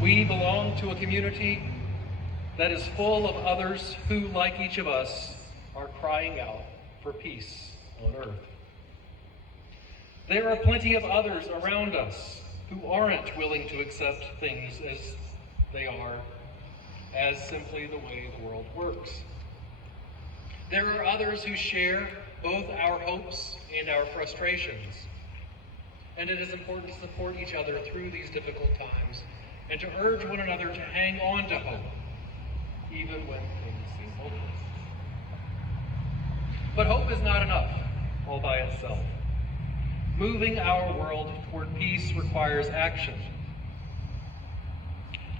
We belong to a community that is full of others who, like each of us, are crying out for peace on earth. There are plenty of others around us who aren't willing to accept things as they are, as simply the way the world works. There are others who share both our hopes and our frustrations. And it is important to support each other through these difficult times and to urge one another to hang on to hope, even when things seem hopeless. But hope is not enough all by itself. Moving our world toward peace requires action.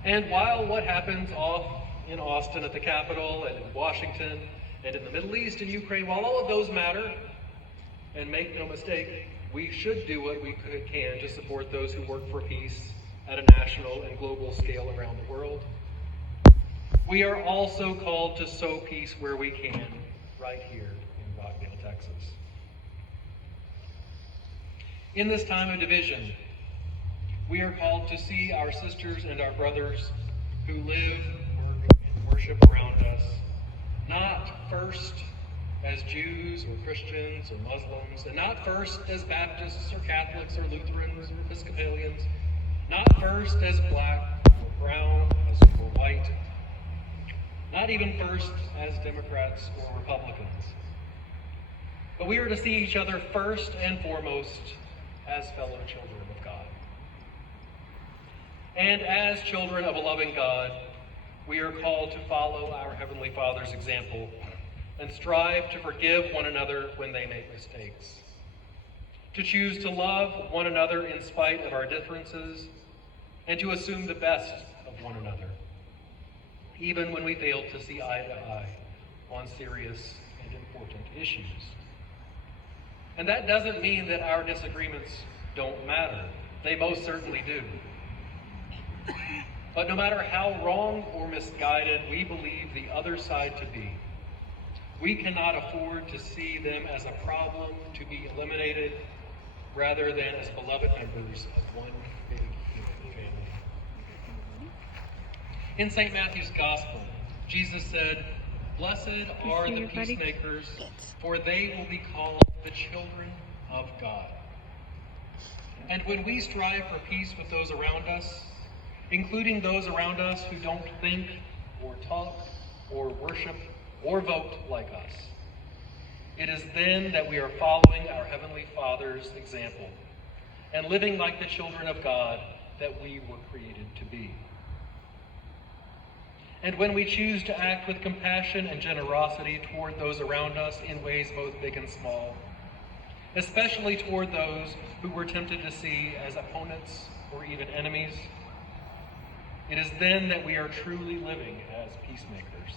And while what happens off in Austin at the Capitol and in Washington and in the Middle East and Ukraine, while all of those matter, and make no mistake, we should do what we can to support those who work for peace at a national and global scale around the world. We are also called to sow peace where we can, right here in Rockville, Texas. In this time of division, we are called to see our sisters and our brothers who live, work, and worship around us, not first as Jews or Christians or Muslims, and not first as Baptists or Catholics or Lutherans or Episcopalians, not first as black or brown or white, not even first as Democrats or Republicans. But we are to see each other first and foremost as fellow children of God. And as children of a loving God, we are called to follow our Heavenly Father's example and strive to forgive one another when they make mistakes, to choose to love one another in spite of our differences, and to assume the best of one another, even when we fail to see eye to eye on serious and important issues. And that doesn't mean that our disagreements don't matter. They most certainly do. But no matter how wrong or misguided we believe the other side to be, we cannot afford to see them as a problem to be eliminated rather than as beloved members of one big human family. In St. Matthew's Gospel, Jesus said, "Blessed are the peacemakers, for they will be called the children of God." And when we strive for peace with those around us, including those around us who don't think or talk or worship or vote like us, it is then that we are following our Heavenly Father's example and living like the children of God that we were created to be. And when we choose to act with compassion and generosity toward those around us in ways both big and small, especially toward those who we're tempted to see as opponents or even enemies, it is then that we are truly living as peacemakers.